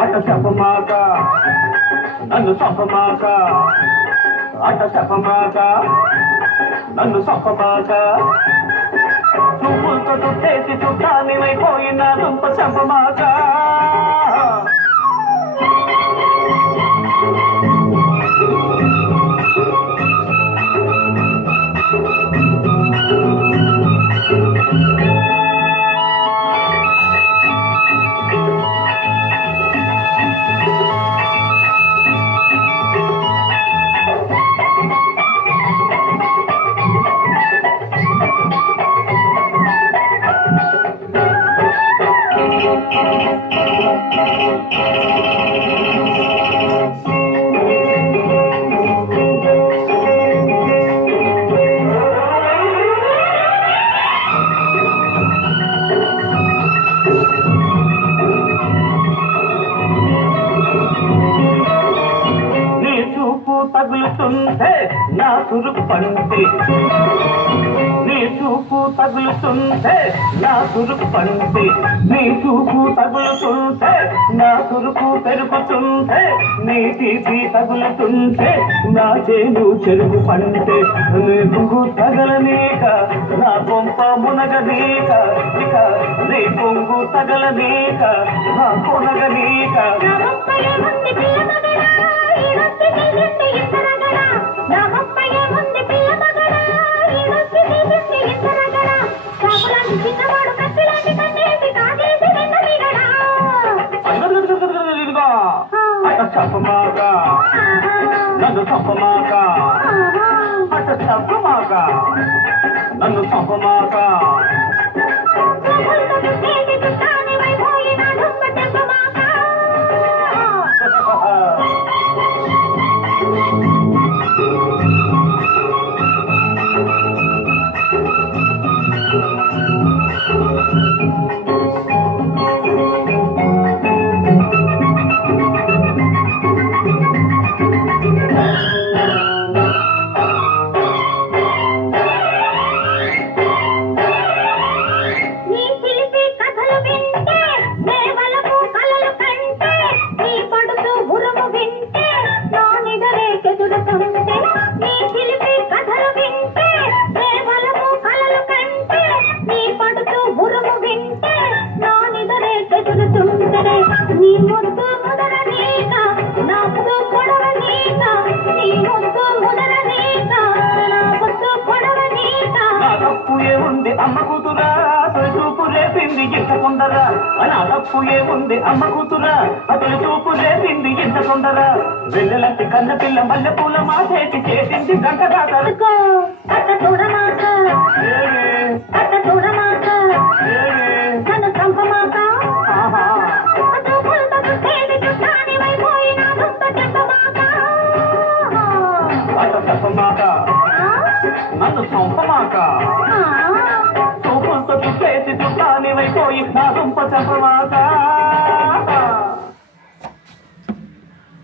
అట చెప్పమాక నన్ను చంపమాక అట చెప్పమాక నన్ను చంపమాక చూపులతో చుట్టేసి చుట్టానివైపోయిన దుంప చంపమాక తగులుతుంటే నా చురుకు పంటి చూపు తగులుతుంటే నా చురుకు పంటి నీ చూపు తగులుతుంటే నా చురుకు పెరుగుతుంటే నీ తీపి తగులుతుంటే నా చేను చెరుకు పంటే నీ పువ్వు తగలనీక నా కొంప మునగనీక ఇక నీ పొంగు తగలనీక నా కొనగనీక అట చెప్పమాక. నన్ను చంపమాక అట చెప్పమాక. నన్ను చంపమాక అమ్మ కూతురా చూపు రేపింది ఇంత కొండరా అని అదప్పు ఏముంది అమ్మ కూతురా తొలిచూపు రేపింది ఇంత కొండరా వెళ్ళలంటి కన్న పిల్ల మల్లె పూల మా చేసింది మాట. దాకా సొంప చంపమాక దాహం పచ ప్రమాత